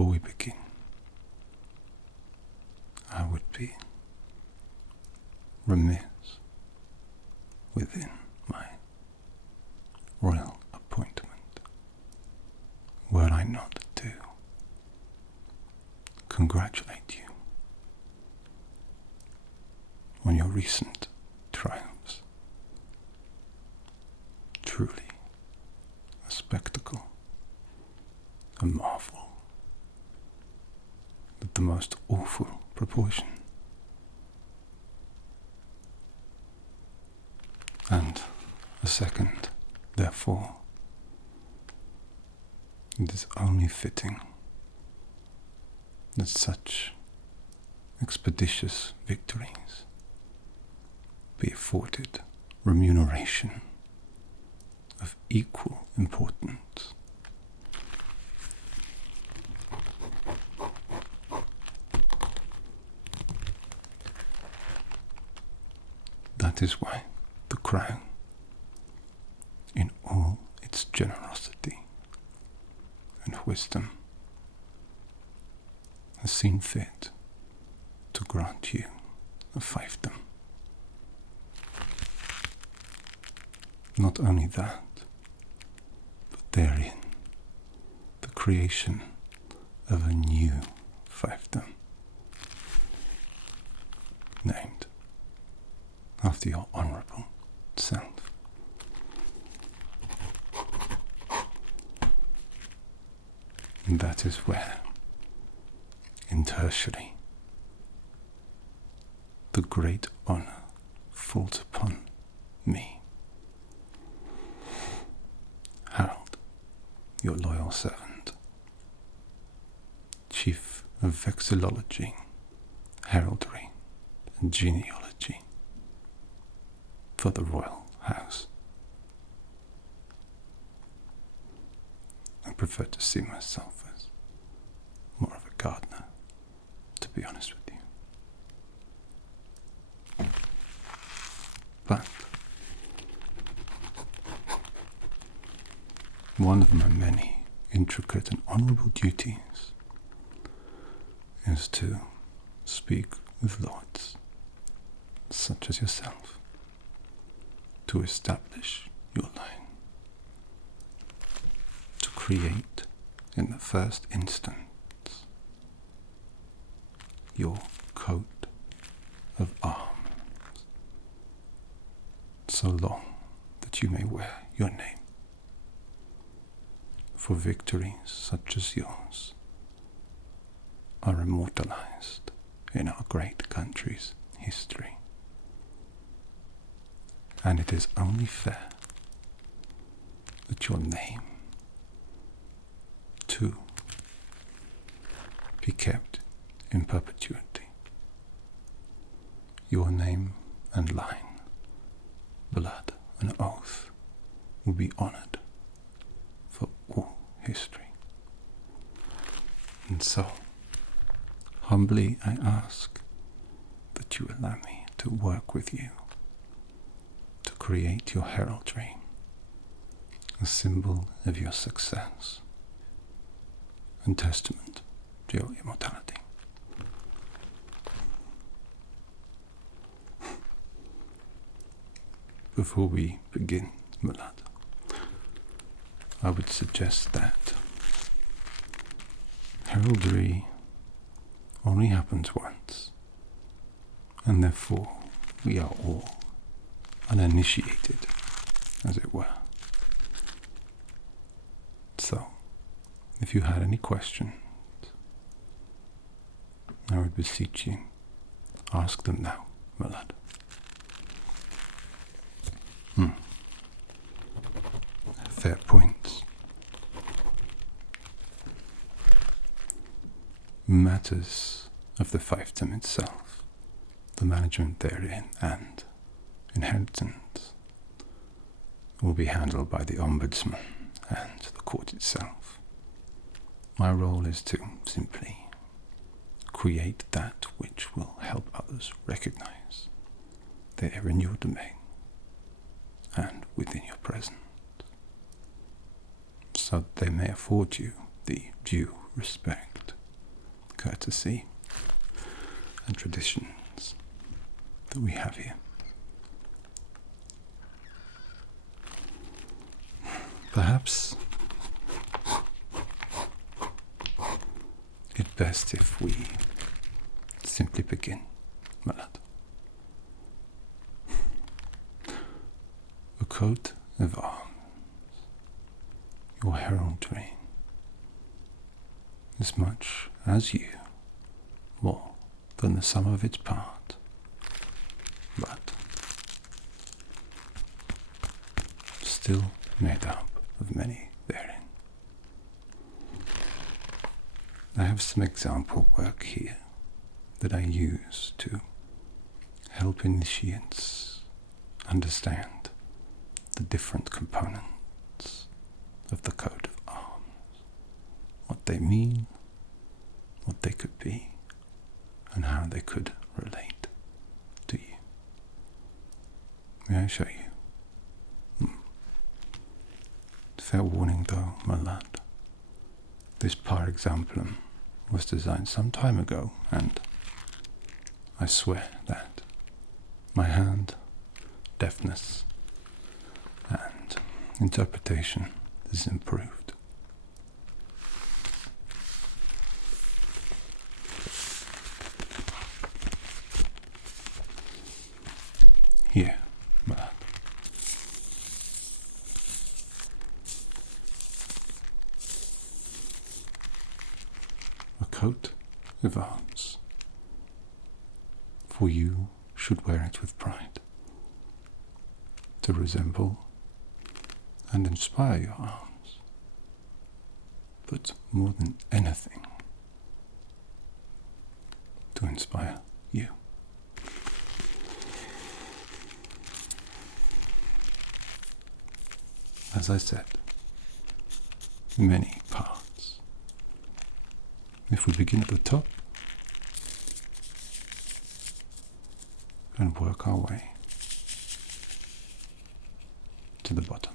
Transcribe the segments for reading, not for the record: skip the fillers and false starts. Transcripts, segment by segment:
Before we begin, I would be remiss within my royal appointment were I not to congratulate you on your recent triumphs. Truly a spectacle, a marvel of the most awful proportion. And a second, therefore, it is only fitting that such expeditious victories be afforded remuneration of equal importance. That is why the crown, in all its generosity and wisdom, has seen fit to grant you a fiefdom. Not only that, but therein the creation of a new fiefdom, named after your honourable self. And that is where, in tertiary, the great honour falls upon me, Harold, your loyal servant, chief of vexillology, heraldry, and genealogy for the royal house. I prefer to see myself as more of a gardener, to be honest with you. But one of my many intricate and honourable duties is to speak with lords such as yourself, to establish your line, to create in the first instance your coat of arms, so long that you may wear your name. For victories such as yours are immortalized in our great country's history. And it is only fair that your name, too, be kept in perpetuity. Your name and line, blood and oath, will be honoured for all history. And so, humbly I ask that you allow me to work with you to create your heraldry, a symbol of your success and testament to your immortality. Before we begin, my lad, I would suggest that heraldry only happens once, and therefore we are all uninitiated, as it were. So, if you had any questions, I would beseech you, ask them now, my lad. Fair points. Matters of the fiefdom itself, the management therein, and inheritance will be handled by the ombudsman and the court itself. My role is to simply create that which will help others recognize they are in your domain and within your presence, so they may afford you the due respect, courtesy, and traditions that we have here. Perhaps it's best if we simply begin, my lad. A coat of arms, your heraldry, as much as you, more than the sum of its part, but still made up of many therein. I have some example work here that I use to help initiates understand the different components of the coat of arms, what they mean, what they could be, and how they could relate to you. May I show you? Fair warning though, my lad. This par exemplum was designed some time ago, and I swear that my hand, deftness, and interpretation is improved. Here, my lad. A coat of arms. For you should wear it with pride, to resemble and inspire your arms, but more than anything, to inspire you. As I said, many parts. If we begin at the top and work our way to the bottom,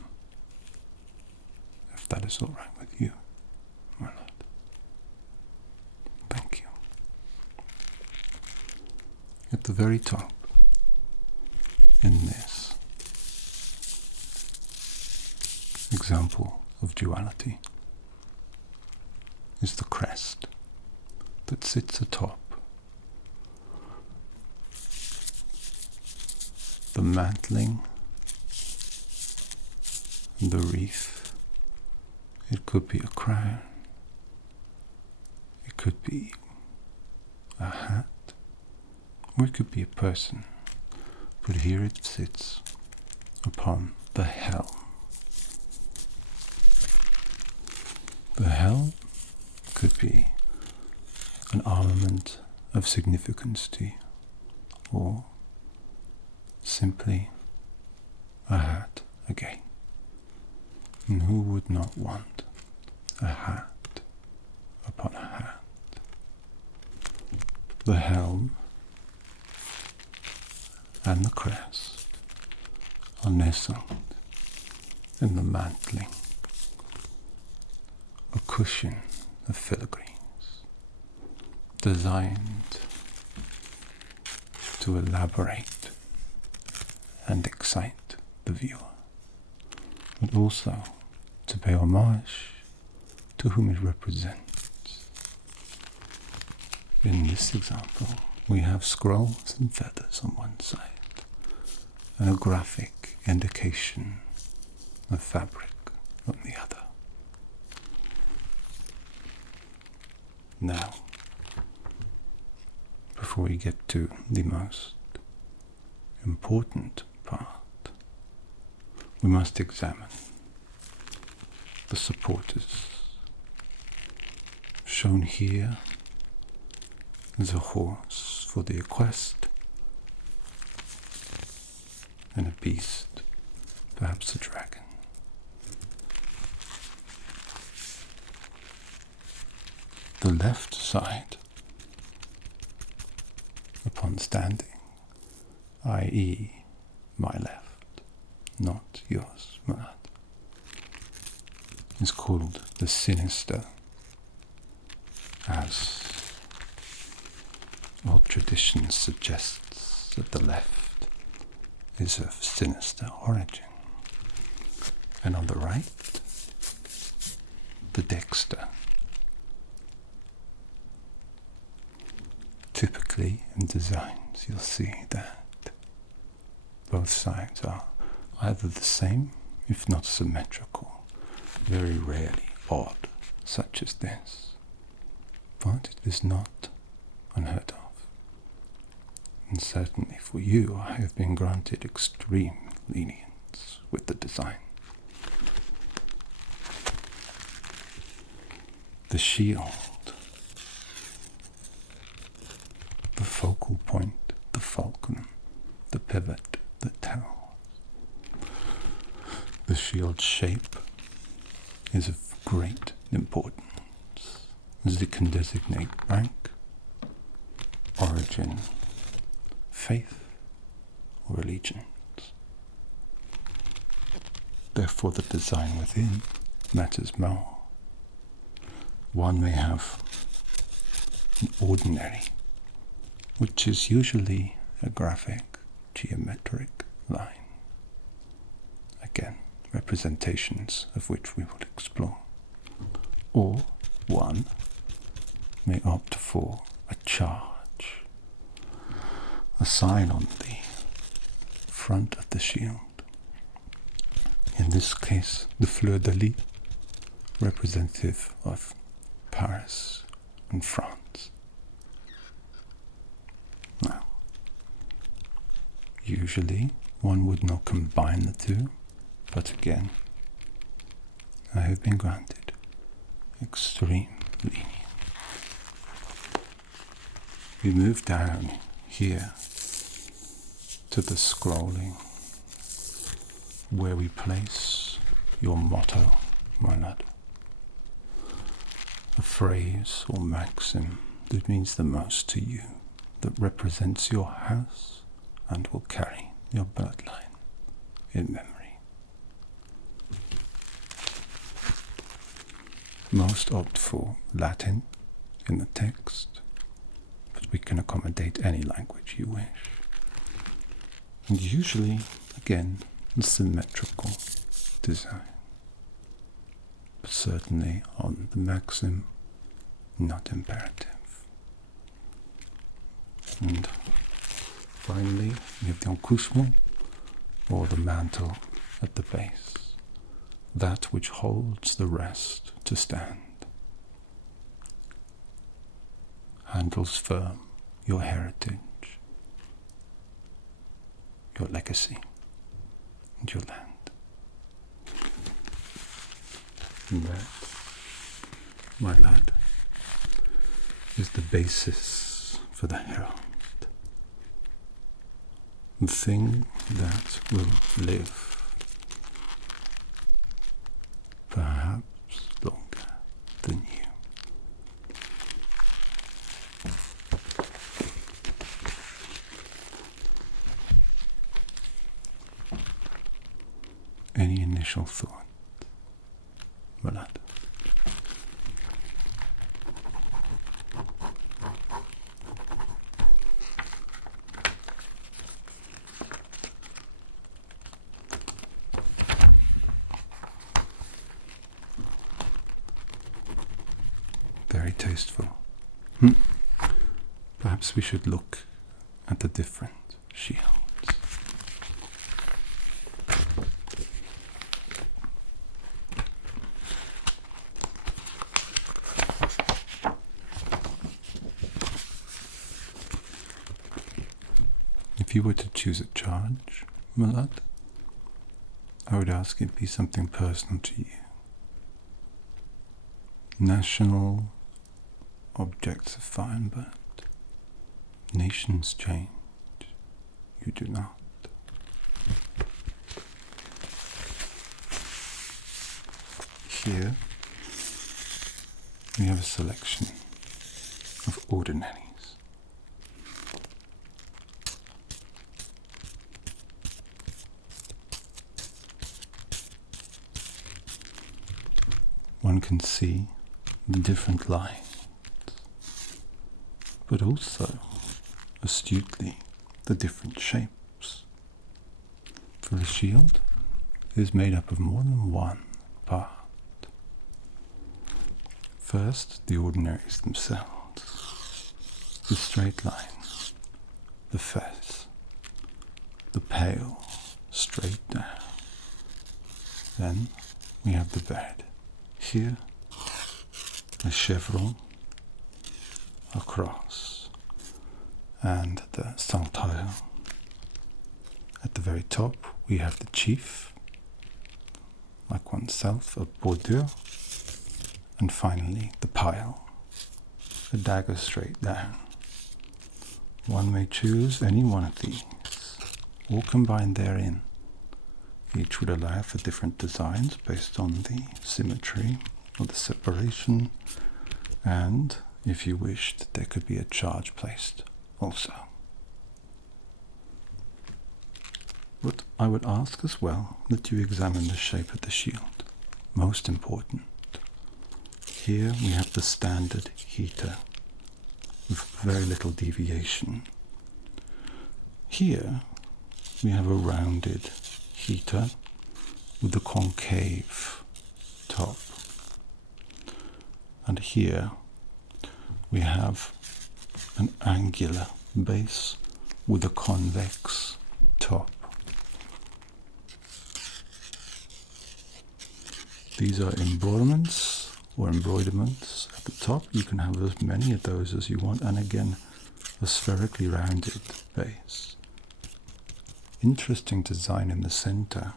if that is all right with you, my lord. Thank you. At the very top, in this example of duality, is the crest that sits atop the mantling and the wreath. It could be a crown, it could be a hat, or it could be a person, but here it sits upon the helm. The helm could be an armament of significance to you, or simply a hat again. And who would not want a hat upon a hat? The helm and the crest are nestled in the mantling, a cushion of filigrees designed to elaborate and excite the viewer, but also to pay homage to whom it represents. In this example, we have scrolls and feathers on one side, and a graphic indication of fabric on the other. Now, before we get to the most important part, we must examine the supporters. Shown here is a horse for the equest, and a beast, perhaps a dragon. The left side, upon standing, i.e. my left, not yours, my lad, is called the sinister, as old tradition suggests that the left is of sinister origin, and on the right, the dexter. Typically in designs you'll see that both sides are either the same, if not symmetrical, very rarely odd, such as this. But it is not unheard of. And certainly for you, I have been granted extreme lenience with the design. The shield, the focal point, the fulcrum, the pivot that tells. The shield shape is of great importance, as it can designate rank, origin, faith, or allegiance. Therefore, the design within matters more. One may have an ordinary, which is usually a graphic, geometric line. Again, representations of which we will explore. Or one may opt for a charge, a sign on the front of the shield. In this case, the fleur de lis, representative of Paris and France. Now, usually one would not combine the two, but again, I have been granted extreme lenience. We move down here to the scrolling, where we place your motto, my lad. A phrase or maxim that means the most to you, that represents your house and will carry your bloodline in memory. Most opt for Latin in the text, but we can accommodate any language you wish. And usually, again, a symmetrical design. But certainly on the maxim, not imperative. And finally, we have the encouchement, or the mantle at the base, that which holds the rest to stand. Handles firm your heritage, your legacy, and your land. And that, my lad, is the basis for the herald. The thing that will live, perhaps longer than you. Any initial thought, my lad? Very tasteful. Perhaps we should look at the different shields. If you were to choose a charge, my lad, I would ask it be something personal to you. National objects are fine, but nations change. You do not. Here we have a selection of ordinaries. One can see the different lines but also, astutely, the different shapes. For a shield is made up of more than one part. First, the ordinaries themselves, the straight line, the fess, the pale, straight down. Then we have the bed. Here, a chevron, a cross, and the saltire. At the very top, we have the chief, like oneself, a bordure, and finally the pile, a dagger straight down. One may choose any one of these, all combined therein. Each would allow for different designs based on the symmetry or the separation, and if you wished, there could be a charge placed also. But I would ask as well that you examine the shape of the shield. Most important. Here we have the standard heater with very little deviation. Here we have a rounded heater with a concave top. And here we have an angular base with a convex top. These are embroiderments or embroiderments at the top. You can have as many of those as you want, and again, a spherically rounded base. Interesting design in the center.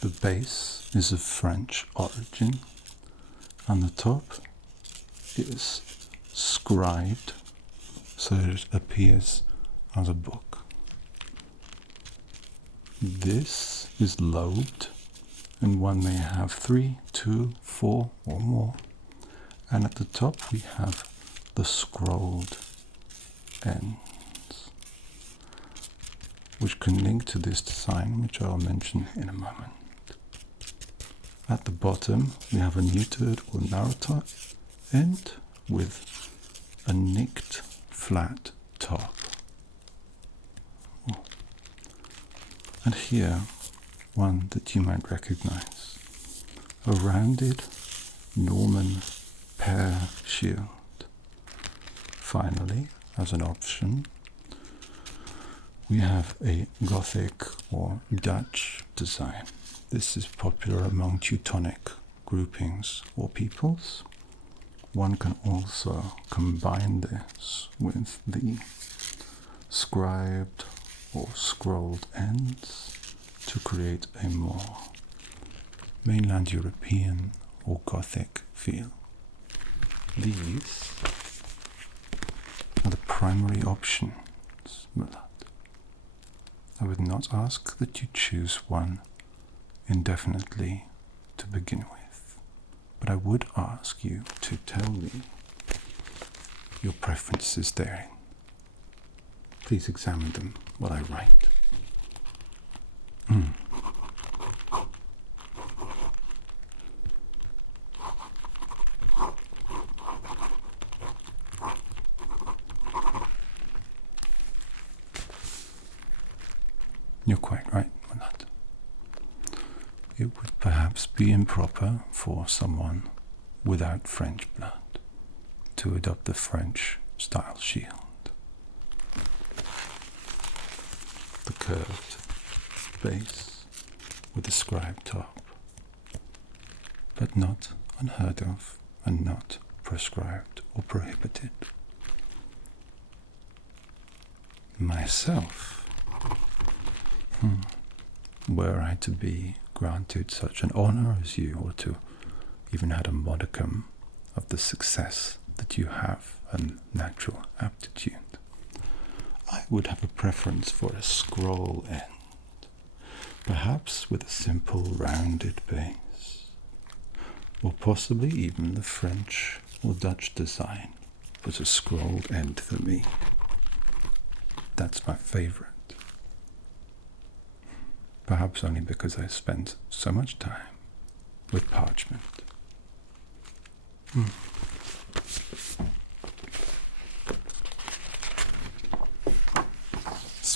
The base is of French origin, and the top is scribed so that it appears as a book. This is lobed, and one may have 3, 2, 4 or more. And at the top we have the scrolled ends, which can link to this design, which I'll mention in a moment. At the bottom we have a neutered or narrator end with a nicked flat top. And here, one that you might recognize, a rounded Norman pear shield. Finally, as an option, we have a Gothic or Dutch design. This is popular among Teutonic groupings or peoples. One can also combine this with the scribed or scrolled ends to create a more mainland European or Gothic feel. These are the primary options, my lad. I would not ask that you choose one indefinitely to begin with, but I would ask you to tell me your preferences therein. Please examine them while I write. You're quite right, my lad. It would perhaps be improper for someone without French blood to adopt the French style shield. The curved base with a scribed top, but not unheard of and not prescribed or prohibited. Myself, were I to be granted such an honor as you, or to even had a modicum of the success that you have and natural aptitude, I would have a preference for a scroll end, perhaps with a simple rounded base, or possibly even the French or Dutch design, but a scrolled end for me. That's my favorite. Perhaps only because I spent so much time with parchment.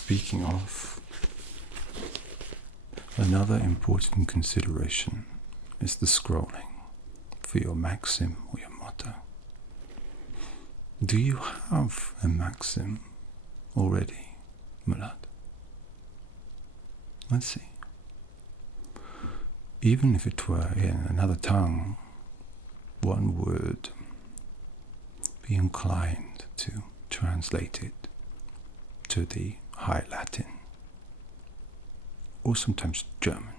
speaking of, another important consideration is the scrolling for your maxim or your motto. Do you have a maxim already, my lad? Let's see. Even if it were in another tongue, one would be inclined to translate it to the High Latin, or sometimes German,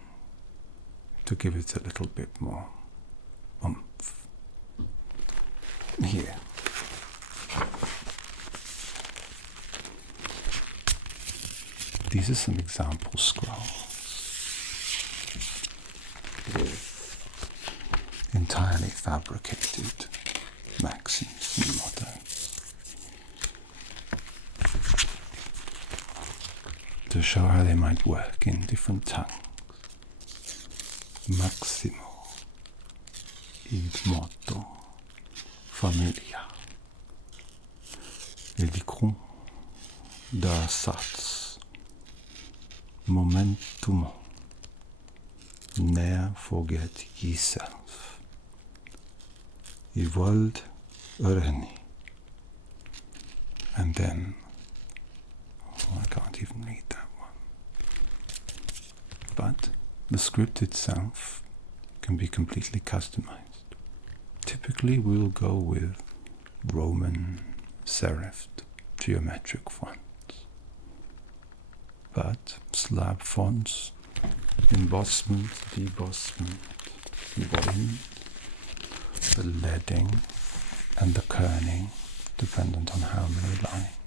to give it a little bit more oomph. Here. These are some example scrolls with entirely fabricated maxims and mottos to show how they might work in different tongues. Maximo id motto familia edicrum da sats momentum. Ne'er forget yourself. Evold errant. And then, I can't even read that one. But the script itself can be completely customized. Typically, we'll go with Roman serif geometric fonts. But slab fonts, embossment, debossment, embodying, the leading and the kerning, dependent on how many lines,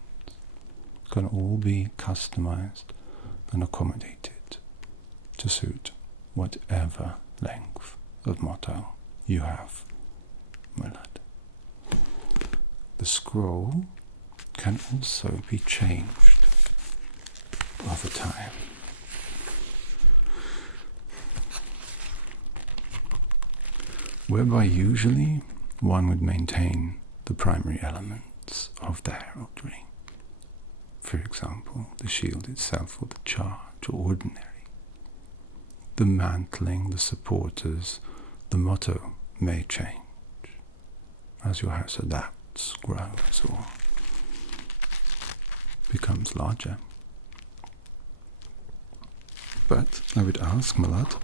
can all be customized and accommodated to suit whatever length of motto you have, my lad. The scroll can also be changed over time. Whereby usually one would maintain the primary elements of the heraldry. For example, the shield itself, or the charge, or ordinary. The mantling, the supporters, the motto may change as your house adapts, grows, or becomes larger. But I would ask, my lad,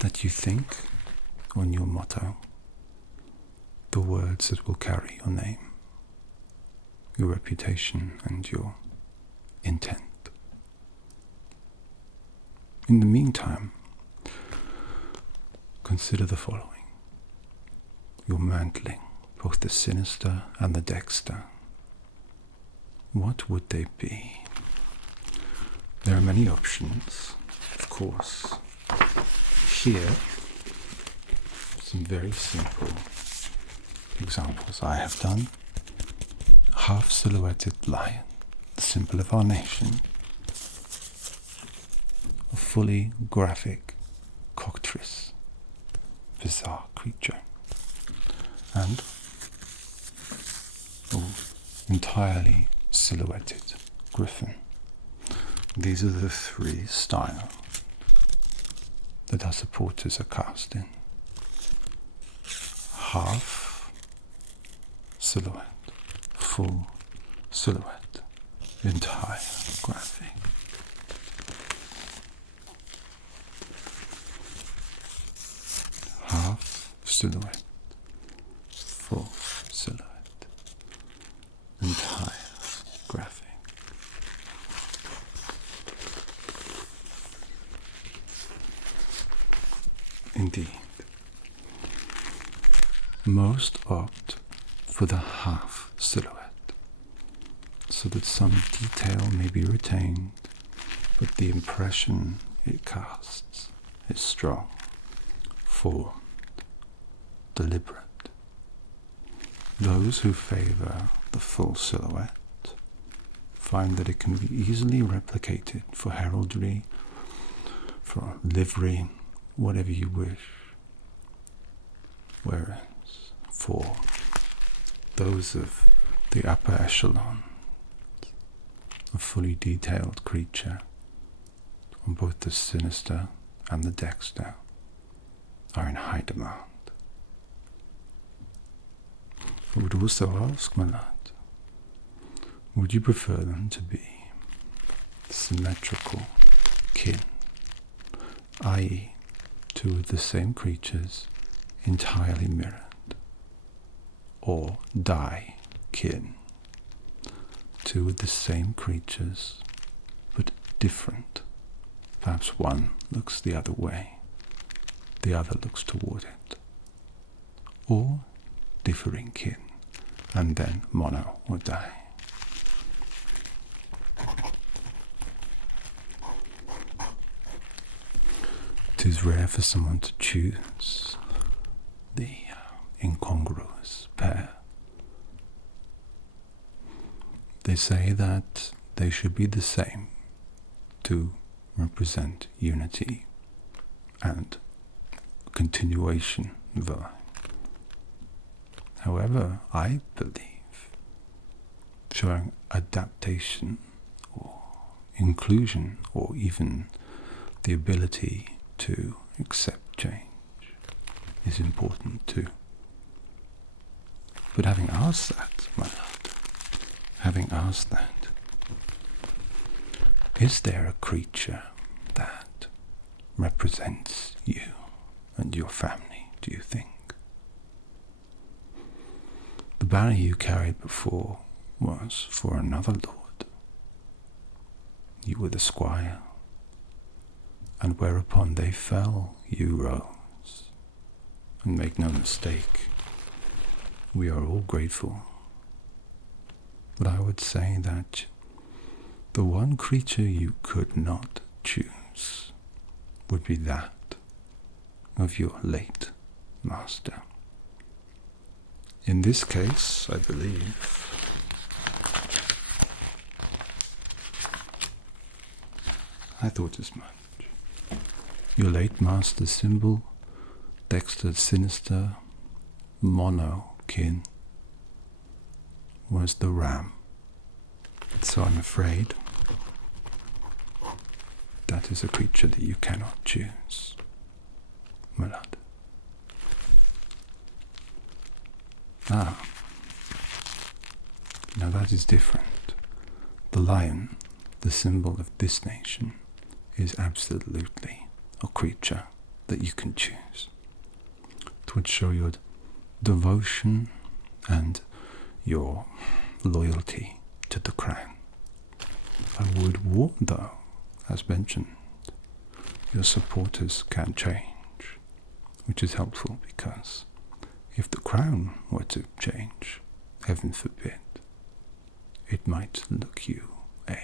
that you think on your motto, the words that will carry your name, your reputation, and your intent. In the meantime, consider the following. Your mantling, both the sinister and the dexter. What would they be? There are many options, of course. Here, some very simple examples I have done. Half silhouetted lion, the symbol of our nation. A fully graphic cockatrice, bizarre creature. And entirely silhouetted griffin. These are the three styles that our supporters are cast in. Half silhouette, full silhouette, entire graphic. Half silhouette, full silhouette, entire graphic. Indeed, most opt for the half silhouette, so that some detail may be retained, but the impression it casts is strong, formed, deliberate. Those who favor the full silhouette find that it can be easily replicated for heraldry, for livery, whatever you wish. Whereas for those of the upper echelon a fully detailed creature on both the sinister and the dexter are in high demand. I would also ask, my lad, would you prefer them to be symmetrical kin, i.e. two of the same creatures entirely mirrored, or kin, two of the same creatures but different? Perhaps one looks the other way, the other looks toward it. Or differing kin, and then mono or di. It is rare for someone to choose the incongruous pair. They say that they should be the same to represent unity and continuation of a line. However, I believe showing adaptation or inclusion or even the ability to accept change is important too. But having asked that, my lad, is there a creature that represents you and your family, do you think? The banner you carried before was for another lord. You were the squire, and whereupon they fell, you rose. And make no mistake, we are all grateful. But I would say that the one creature you could not choose would be that of your late master. In this case, I believe, I thought as much. Your late master's symbol, dexter sinister, mono kin, was the ram. So I'm afraid that is a creature that you cannot choose, my lad. Now that is different. The lion, the symbol of this nation, is absolutely a creature that you can choose. It would show your devotion and your loyalty to the crown. I would warn, though, as mentioned, your supporters can change, which is helpful because if the crown were to change, heaven forbid, it might look you a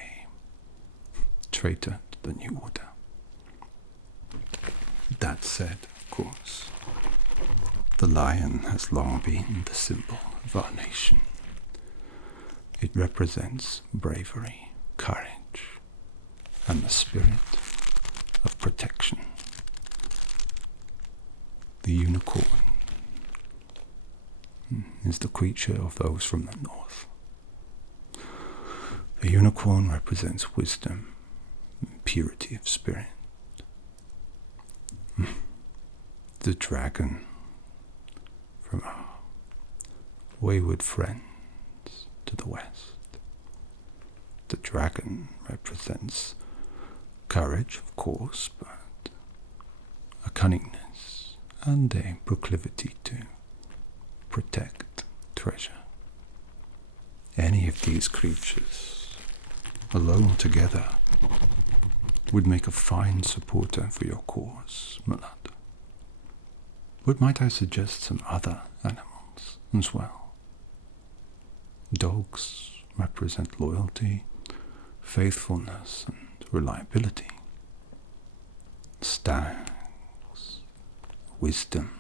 traitor to the new order. That said, of course, the lion has long been the symbol of our nation. It represents bravery, courage, and the spirit of protection. The unicorn is the creature of those from the north. The unicorn represents wisdom and purity of spirit. The dragon from our wayward friends to the west. The dragon represents courage, of course, but a cunningness and a proclivity to protect treasure. Any of these creatures, alone together, would make a fine supporter for your cause, my lad. But might I suggest some other animals as well? Dogs represent loyalty, faithfulness, and reliability. Stags, wisdom,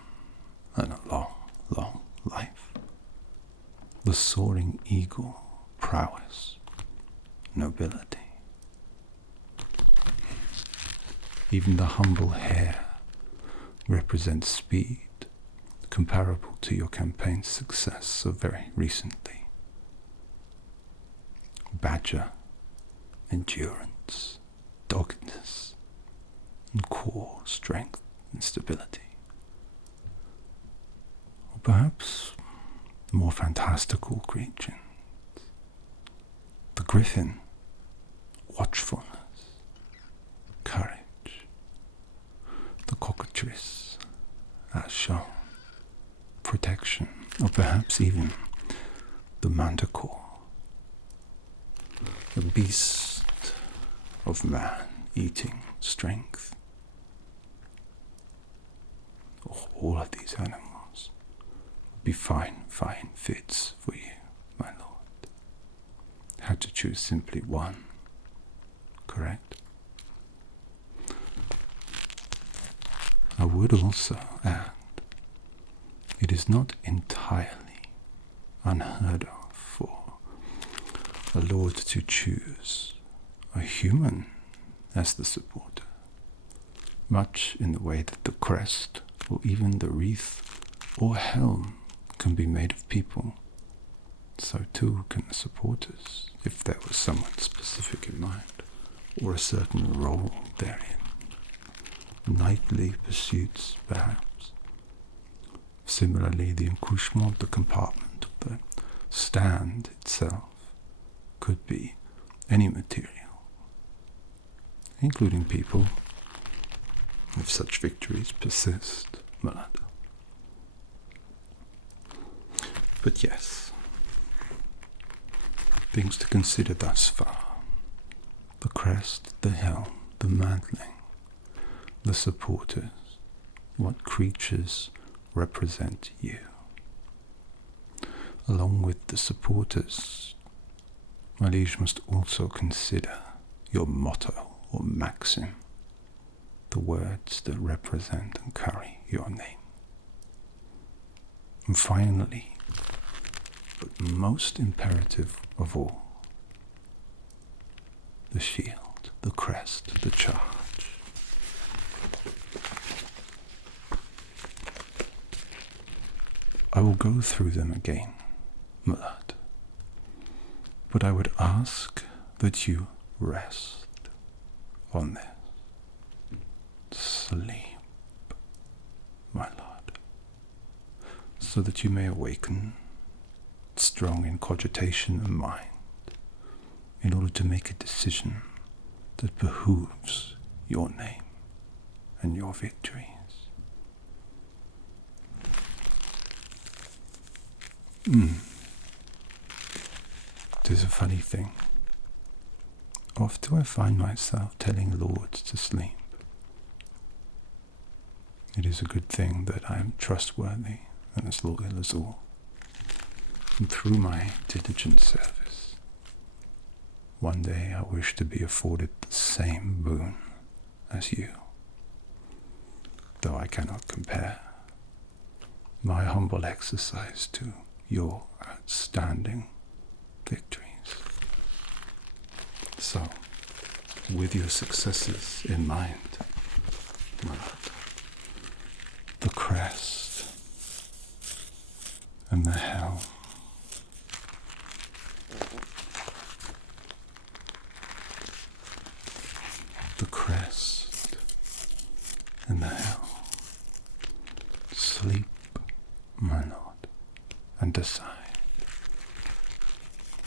and a long, long life. The soaring eagle, prowess, nobility. Even the humble hare represents speed, comparable to your campaign's success so very recently. Badger endurance, doggedness, and core strength and stability. Or perhaps more fantastical creatures. The griffin, watchfulness, courage. The cockatrice, as shown, protection. Or perhaps even the manticore, the beast of man-eating strength. All of these animals would be fine fits for you, my lord. Had to choose simply one, correct? I would also add, it is not entirely unheard of for a lord to choose a human as the supporter, much in the way that the crest or even the wreath or helm can be made of people. So too can the supporters, if there was someone specific in mind, or a certain role therein. Knightly pursuits, perhaps. Similarly, the accouchement, the compartment, the stand itself could be any material, including people, if such victories persist, my lad. But yes, things to consider thus far. The crest, the helm, the mantling, the supporters, what creatures represent you. Along with the supporters, my liege must also consider your motto or maxim, the words that represent and carry your name. And finally, but most imperative of all, the shield, the crest, the charge. I will go through them again, my lad, but I would ask that you rest on this. Sleep, my lord, so that you may awaken strong in cogitation and mind, in order to make a decision that behooves your name and your victories. It is a funny thing. Oft do I find myself telling lords to sleep. It is a good thing that I am trustworthy and as loyal as all. And through my diligent service, one day I wish to be afforded the same boon as you, though I cannot compare my humble exercise to your outstanding victories. So, with your successes in mind, my lord, the crest and the helm, the crest and the helm, sleep, my lord, and decide.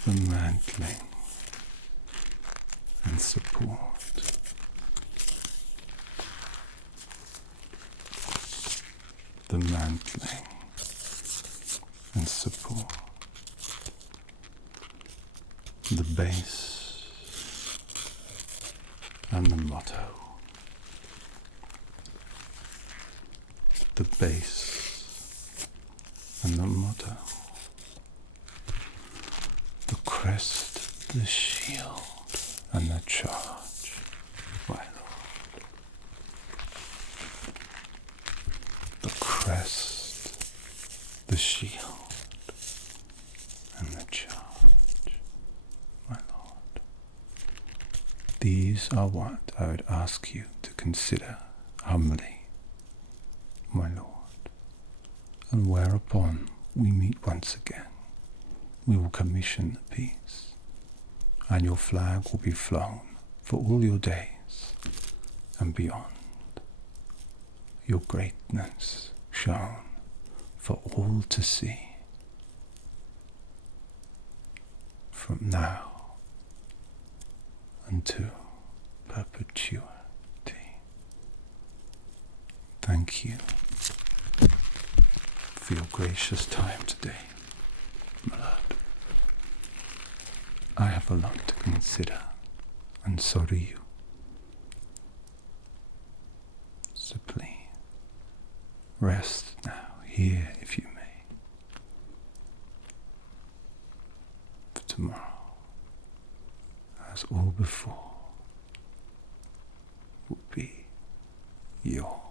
The mantling and support, the mantling and support, the base and the motto, the base and the motto, the crest, the shield, and the charge, my lord. The crest, the shield, and the charge, my lord. These are what I would ask you to consider humbly, my lord. And whereupon we meet once again, we will commission the piece and your flag will be flown for all your days and beyond. Your greatness shown for all to see. From now unto perpetuity. Thank you for your gracious time today, my lord. I have a lot to consider, and so do you. So please, rest now, here if you may. For tomorrow, as all before, will be yours.